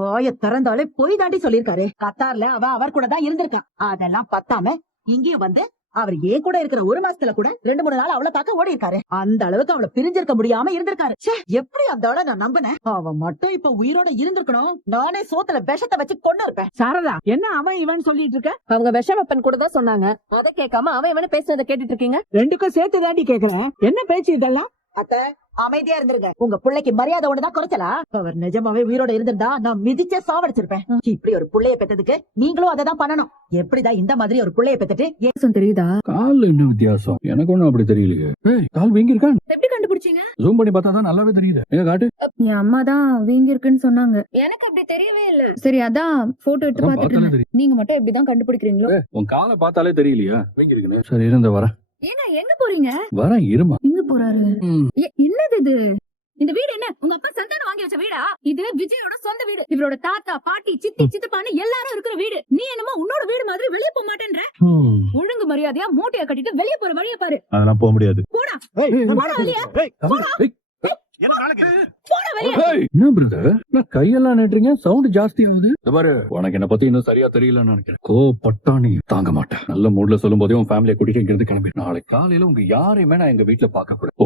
வாய திறந்தாலே போய் தாண்டி சொல்லிருக்காரு. கத்தார்ல அவ அவர் கூட தான் இருந்திருக்கா. அதெல்லாம் பத்தாம இங்கேயும் வந்து அவர் ஏன் கூட இருக்கிற ஒரு மாசத்துல கூட 2-3 நாள் அவளை பார்க்க ஓடி இருக்காரு. அந்த அளவுக்கு அவளை பிரிஞ்சிருக்க முடியாம இருந்திருக்காரு. எப்படி அந்த ஆளை நான் நம்பினேன். அவன் மட்டும் இப்ப உயிரோட இருந்திருக்கணும். நானே சோத்துல விஷத்தை வச்சு கொண்டு இருப்பேன். சாரதா, என்ன அவன் இவன் சொல்லிட்டு இருக்க? அவங்க விஷவப்பன் கூட தான் சொன்னாங்க. அதை கேட்காம அவன் இவனு பேசுனதை கேட்டுட்டு இருக்கீங்க. ரெண்டுக்கும் சேர்த்து தாண்டி கேக்குறேன். என்ன பேச்சு இதெல்லாம்? அத்த அமைதியா இருந்திருங்க. உங்க பிள்ளைக்கு மரியாதை ஒண்ணுதான் குறைச்சலா? அவர் நிஜமாவே உயிரோட இருந்திருந்தா நான் மிதிச்சே சாவடிச்சிருப்பேன். இப்படி ஒரு புள்ளைய பெத்ததுக்கு நீங்களும் அததான் பண்ணணும். எப்படிதான் இந்த மாதிரி ஒரு புள்ளைய பெத்துட்டு தெரியுதா? கால் என்ன வித்தியாசம்? எனக்கு ஒண்ணும் அப்படி தெரியலையே. கால் வீங்கி இருக்கா? எப்படி கண்டுபிடிச்சீங்க? ஜூம் பண்ணி பார்த்தா தான் நல்லாவே தெரியுது. எங்க காட்டு. என் அம்மா தான் வீங்கி இருக்குன்னு சொன்னாங்க. எனக்கு அப்படி தெரியவே இல்ல. சரி, அதான் போட்டோ எடுத்து பாத்துட்டு நீங்க மட்டும் எப்படிதான் கண்டுபிடிக்கிறீங்களோ? உன் காலை பார்த்தாலே தெரியலையா வீங்கி இருக்குன்னு? சரி இருந்த வரேன். ஏங்க எங்க போறீங்க? வரேன் இருமா. எங்க போறாரு? என்னது இது? இந்த வீடு என்ன உங்க அப்பா சந்தானம் வாங்கி வச்ச வீடா? இது விஜயோட சொந்த வீடு. இவரோட தாத்தா பாட்டி சித்தி சித்தப்பான்னு எல்லாரும் இருக்கிற வீடு. நீ என்னமோ உன்னோட வீடு மாதிரி வெளிய போக மாட்டேன்ற. ஒழுங்கு மரியாதையா மூட்டைய கட்டிட்டு வெளிய போற வழிய பாரு. அதெல்லாம் போக முடியாது. போடா. என்ன பிரதர், நான் கையெல்லாம் நேட்டுறீங்க, சவுண்ட் ஜாஸ்தி ஆகுது. பாரு, உனக்கு என்ன பத்தி இன்னும் சரியா தெரியலன்னு நினைக்கிறேன். கோபப்பட்டா நீ தாங்க மாட்டேன். நல்ல மூட்ல சொல்லும் போதே உன் ஃபேமிலியை கூட்டிட்டு இங்கிருந்து கிளம்பி நாளைக்கு காலையில உங்க யாரையுமே நான் எங்க வீட்டுல பார்க்க கூடாது.